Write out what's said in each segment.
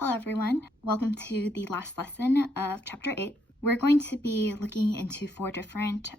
Hello everyone, welcome to the last lesson of chapter 8. We're going to be looking into 4 different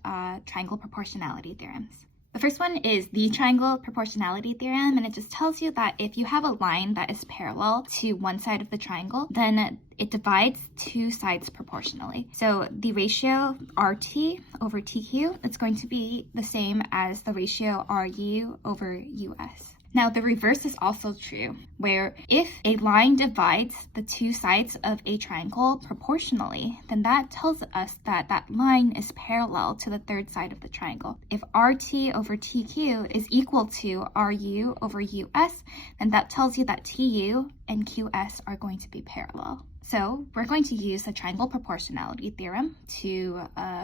triangle proportionality theorems. The first one is the triangle proportionality theorem, and it just tells you that if you have a line that is parallel to one side of the triangle, then it divides two sides proportionally. So the ratio RT over TQ is going to be the same as the ratio RU over US. Now, the reverse is also true, where if a line divides the two sides of a triangle proportionally, then that tells us that that line is parallel to the third side of the triangle. If RT over TQ is equal to RU over US, then that tells you that TU and QS are going to be parallel. So we're going to use the triangle proportionality theorem to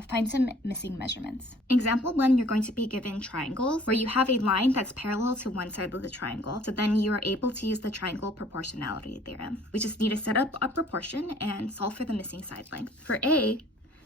find some missing measurements. Example 1, you're going to be given triangles where you have a line that's parallel to one side of the triangle. So then you are able to use the triangle proportionality theorem. We just need to set up a proportion and solve for the missing side length. For A,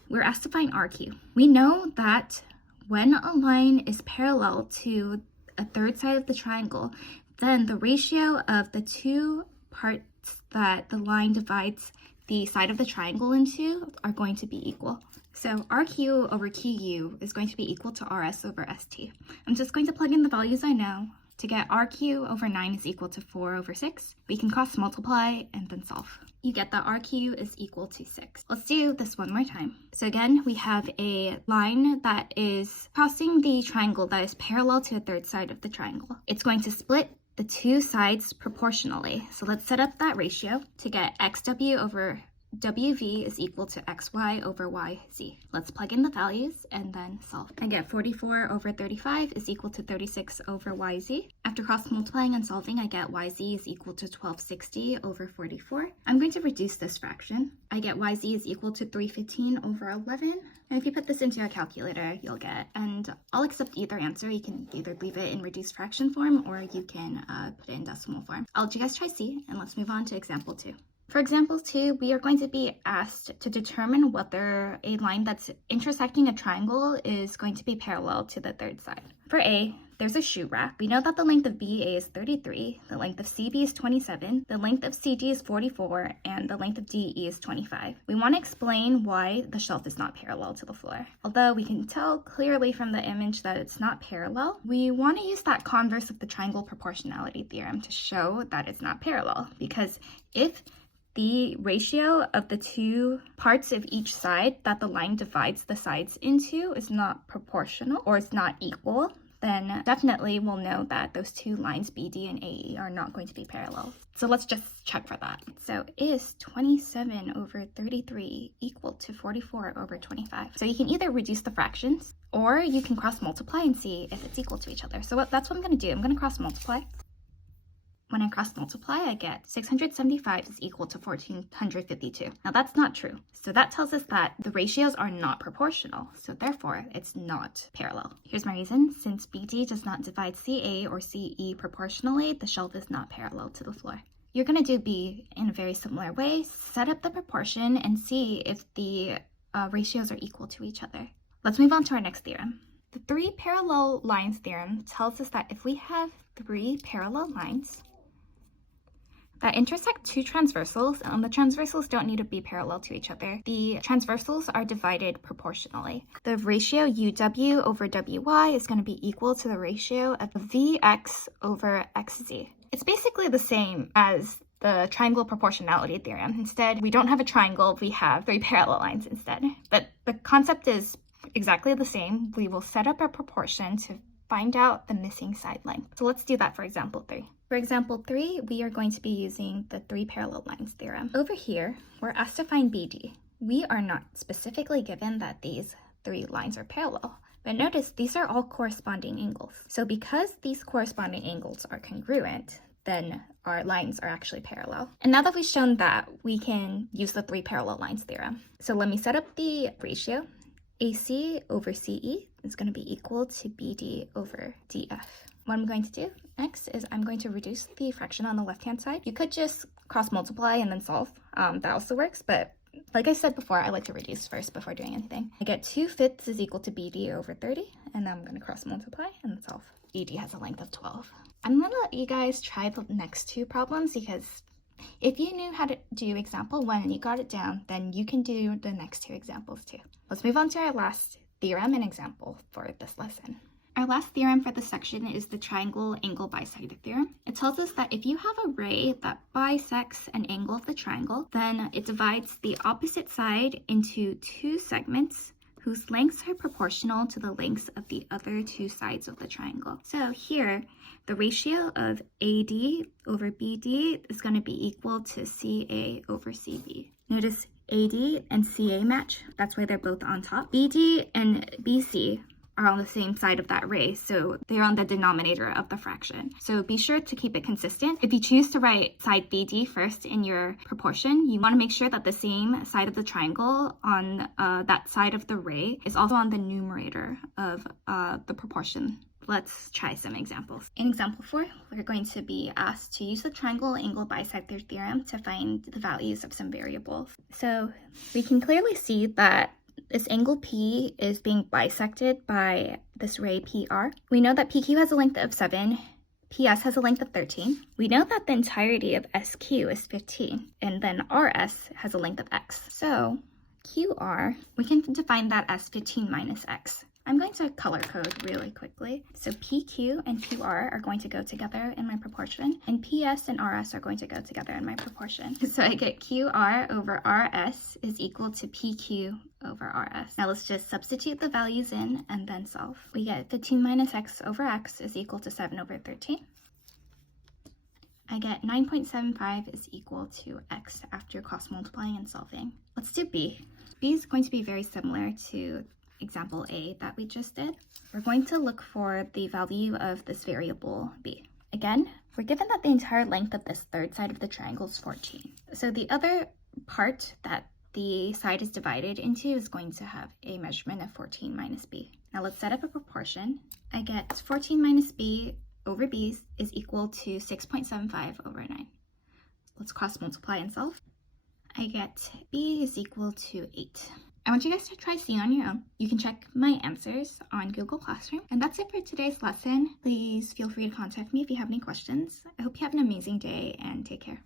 we're asked to find RQ. We know that when a line is parallel to a third side of the triangle, then the ratio of the two parts that the line divides the side of the triangle into are going to be equal. So RQ over QU is going to be equal to RS over ST. I'm just going to plug in the values I know. To get RQ over 9 is equal to 4 over 6. We can cross multiply and then solve. You get that RQ is equal to 6. Let's do this one more time. So again, we have a line that is crossing the triangle that is parallel to the third side of the triangle. It's going to split the two sides proportionally. So let's set up that ratio to get XW over WV is equal to XY over YZ. Let's plug in the values and then solve. I get 44 over 35 is equal to 36 over YZ. After cross multiplying and solving, I get YZ is equal to 1260 over 44. I'm going to reduce this fraction. I get YZ is equal to 315 over 11. And if you put this into a calculator, you'll get, and I'll accept either answer. You can either leave it in reduced fraction form or you can put it in decimal form. I'll let you guys try C, and let's move on to example 2. For example 2, we are going to be asked to determine whether a line that's intersecting a triangle is going to be parallel to the third side. For A, there's a shoe rack. We know that the length of BA is 33, the length of CB is 27, the length of CD is 44, and the length of DE is 25. We want to explain why the shelf is not parallel to the floor. Although we can tell clearly from the image that it's not parallel, we want to use that converse of the triangle proportionality theorem to show that it's not parallel, because if the ratio of the two parts of each side that the line divides the sides into is not proportional or is not equal, then definitely we'll know that those two lines BD and AE are not going to be parallel. So let's just check for that. So is 27 over 33 equal to 44 over 25? So you can either reduce the fractions or you can cross multiply and see if it's equal to each other. So that's what I'm going to do. I'm going to cross multiply. When I cross multiply, I get 675 is equal to 1452. Now that's not true. So that tells us that the ratios are not proportional. So therefore, it's not parallel. Here's my reason. Since BD does not divide CA or CE proportionally, the shelf is not parallel to the floor. You're going to do B in a very similar way. Set up the proportion and see if the ratios are equal to each other. Let's move on to our next theorem. The 3 parallel lines theorem tells us that if we have 3 parallel lines that intersect 2 transversals, and the transversals don't need to be parallel to each other. The transversals are divided proportionally. The ratio UW over WY is going to be equal to the ratio of VX over XZ. It's basically the same as the triangle proportionality theorem. Instead, we don't have a triangle, we have 3 parallel lines instead. But the concept is exactly the same. We will set up a proportion to find out the missing side length. So let's do that for example 3. For example 3, we are going to be using the 3 parallel lines theorem. Over here, we're asked to find BD. We are not specifically given that these 3 lines are parallel, but notice these are all corresponding angles. So because these corresponding angles are congruent, then our lines are actually parallel. And now that we've shown that, we can use the 3 parallel lines theorem. So let me set up the ratio. AC over CE is going to be equal to BD over DF. What I'm going to do next is I'm going to reduce the fraction on the left-hand side. You could just cross multiply and then solve. That also works, but like I said before, I like to reduce first before doing anything. I get 2/5 is equal to BD over 30, and then I'm going to cross multiply and then solve. BD has a length of 12. I'm going to let you guys try the next 2 problems because If you knew how to do example 1 and you got it down, then you can do the next 2 examples too. Let's move on to our last theorem and example for this lesson. Our last theorem for this section is the triangle angle bisector theorem. It tells us that if you have a ray that bisects an angle of the triangle, then it divides the opposite side into 2 segments whose lengths are proportional to the lengths of the other 2 sides of the triangle. So here, the ratio of AD over BD is going to be equal to CA over CB. Notice AD and CA match. That's why they're both on top. BD and BC are on the same side of that ray, so they're on the denominator of the fraction. So be sure to keep it consistent. If you choose to write side BD first in your proportion, you want to make sure that the same side of the triangle on that side of the ray is also on the numerator of the proportion. Let's try some examples. In example 4, we're going to be asked to use the triangle angle bisector theorem to find the values of some variables. So we can clearly see that this angle P is being bisected by this ray PR. We know that PQ has a length of 7, PS has a length of 13. We know that the entirety of SQ is 15, and then RS has a length of X. So QR, we can define that as 15 minus X. I'm going to color code really quickly. So PQ and QR are going to go together in my proportion, and PS and RS are going to go together in my proportion. So I get QR over RS is equal to PQ over RS. Now let's just substitute the values in and then solve. We get 15 minus X over X is equal to 7 over 13. I get 9.75 is equal to X after cross multiplying and solving. Let's do B. B is going to be very similar to example A that we just did. We're going to look for the value of this variable B. Again, we're given that the entire length of this third side of the triangle is 14. So the other part that the side is divided into is going to have a measurement of 14 minus B. Now let's set up a proportion. I get 14 minus B over B is equal to 6.75 over 9. Let's cross multiply and solve. I get B is equal to 8. I want you guys to try C on your own. You can check my answers on Google Classroom. And that's it for today's lesson. Please feel free to contact me if you have any questions. I hope you have an amazing day and take care.